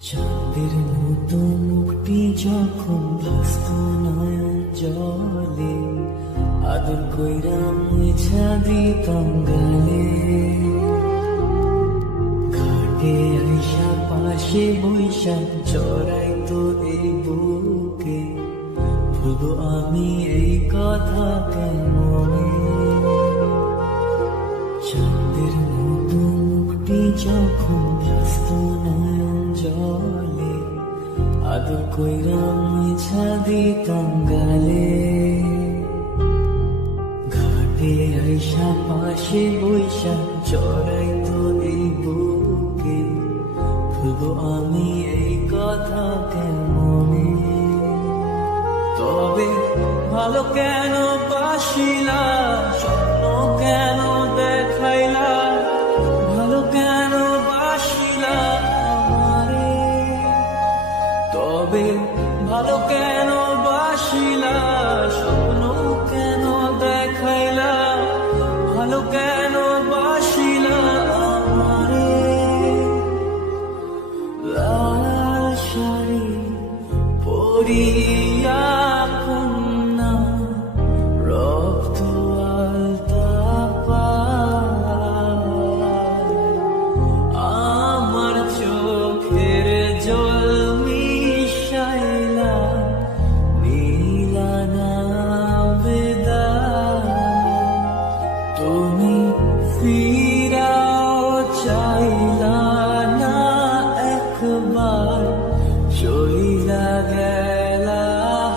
চাঁদের মতো মুখটি যখন ভাসত নয়ন জলে, আদর কইরা মুছা দিতাম গালে। ঘাটে আইসা পাশে বৈশা চড়াইতো এই বুকে, ভুলবো আমি এই কথা কেমনে? চাঁদের মতো মুখটি যখন ভাসত নয়ন জলে, আদর কইরা মুছা দিতাম গালে। ঘাটে আইসা পাশে বৈশা চড়াইতো এই বুকে, ভুলবো আমি এই কথা কেমনে? তবে ভালো কেন বাসিলা, স্বপ্ন কেন দেখাইলা, ভালো কেন বাসিলা আমারে? তবে ভালো কেন বাসিলা, স্বপ্ন কেন দেখাইলা, ভালো কেন বাসিলা আমারে? লাল শাড়ি পরিয়া কন্যা, রক্ত আলতা পায়, আমার চোখের জল মিশাইলা নীলা না বেদায়। তুমি ফিরাও চাইলা না একবার, চইলা গেলা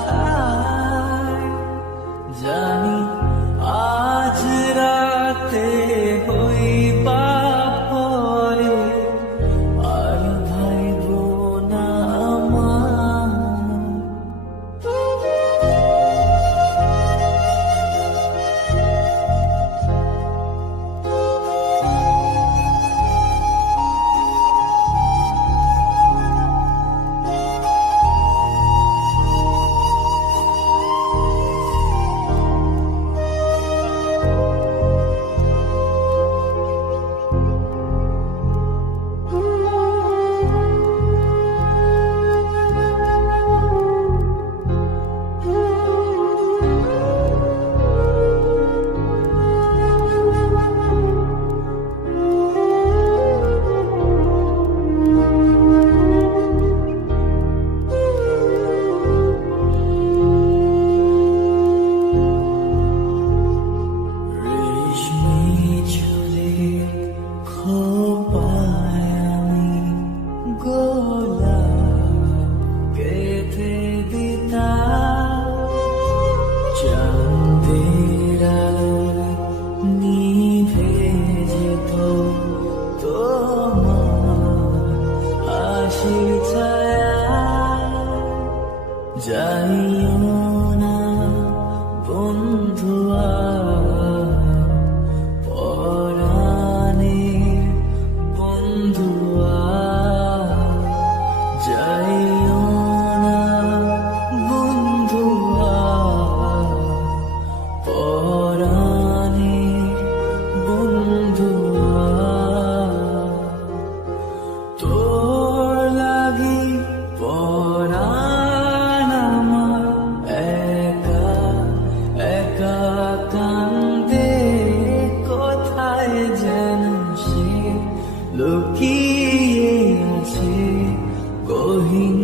হায়। জানি আজ রাতে হইবা পরে, আর ভাইব না আমার। যাইও না বন্ধুয়া, পরাণের বন্ধুয়া, যাইও না বন্ধুয়া, পরাণের বন্ধুয়া। তোর লাগি পরাণ আমার একা একা কান্দে, কোথায় যেন সে লুকিয়ে আছে গহীন